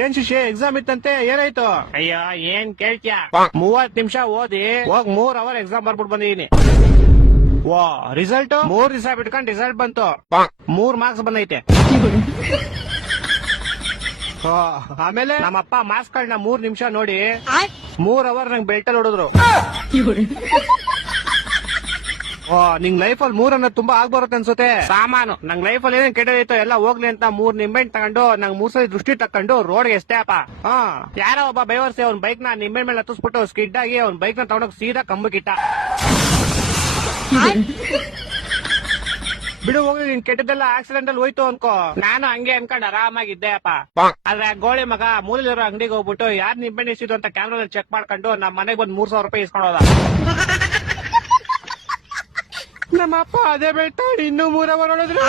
ಏನ್ ಶಿಷ್ಯ ಎಕ್ಸಾಮ್ ಇತ್ತಂತೆ ಏನಾಯ್ತು? ಅಯ್ಯೋ ಏನ್ ಕೇಳ್ತ್ಯಾ, 30 ನಿಮಿಷ ಓದಿ ಹೋಗ್ 3 ಅವರ್ ಎಕ್ಸಾಮ್ ಬರ್ಬಿಟ್ಟು ಬಂದಿದೀನಿ. ವಾ ರಿಸಲ್ಟ್ 3 ದಿವಸ ಬಿಟ್ಕೊಂಡ್ ರಿಸಲ್ಟ್ ಬಂತು, 3 ಮಾರ್ಕ್ಸ್ ಬಂದೈತೆ. ಆಮೇಲೆ ನಮ್ಮಪ್ಪ ಮಾರ್ಕ್ಸ್ ಗಳನ್ನ 3 ನಿಮಿಷ ನೋಡಿ 3 ಅವರ್ ನಂಗೆ ಬೆಲ್ಟಲ್ಲಿ ಹೊಡೆದ್ರು. ನಿಂಗ್ ಲೈಫ್ ಅಲ್ಲಿ 3 ಅನ್ನೋದು ತುಂಬಾ ಆಗ್ಬರುತ್ತೆ ಅನ್ಸುತ್ತೆ. ಸಾಮಾನು ನಂಗ್ ಲೈಫ್ ಅಲ್ಲಿ ಏನೇನ್ ಕೆಟ್ಟದೈತೋ ಎಲ್ಲ ಹೋಗ್ಲಿ ಅಂತ 3 ನಿಂಬೆಹಣ್ಣು ತಗೊಂಡು ನಂಗ್ 3 ಸಲ ದೃಷ್ಟಿ ತಕೊಂಡು ರೋಡ್ಗೆ ಎಷ್ಟೇ ಅಪ್ಪ. ಯಾರೋ ಒಬ್ಬ ಬೈವರ್ಸಿ ಅವ್ನ ಬೈಕ್ ನ ನಿಂಬೆಹಣ್ಣು ಮೇಲೆ ಹತ್ತಿಸ್ಬಿಟ್ಟು ಸ್ಕಿಡ್ ಆಗಿ ಅವ್ನ ಬೈಕ್ ನ ತಗೊಂಡೋಗಿ ಸೀದಾ ಕಂಬಕ್ಕಿಟ್ಟ. ಬಿಡು ಹೋಗಿ ನಿನ್ ಕೆಟ್ಟದೆಲ್ಲ ಆಕ್ಸಿಡೆಂಟ್ ಅಲ್ಲಿ ಹೋಯ್ತು ಅನ್ಕೋ. ನಾನು ಹಂಗೆ ಅನ್ಕೊಂಡ್ ಆರಾಮಾಗಿದ್ದೆ ಅಪ್ಪ. ಆದ್ರೆ ಆ ಗೋಳಿ ಮಗ ಮೂಲಲಿರೋ ಅಂಗಡಿಗೆ ಹೋಗ್ಬಿಟ್ಟು ಯಾರ್ ನಿಂಬೆಹಣ್ಣು ಇಸಿದ್ರು ಅಂತ ಕ್ಯಾಮ್ರಾ ಚೆಕ್ ಮಾಡ್ಕೊಂಡು ನಮ್ ಮನೆಗ್ ಬಂದ್ 3,000 ರೂಪಾಯಿ ಇಸ್ಕೊಂಡೋದ. ನಮ್ಮಪ್ಪ ಅದೇ ಬೆಳ್ತ ಇನ್ನೂ 3 ಅವರ್ ಹೊಡೆದ್ರು.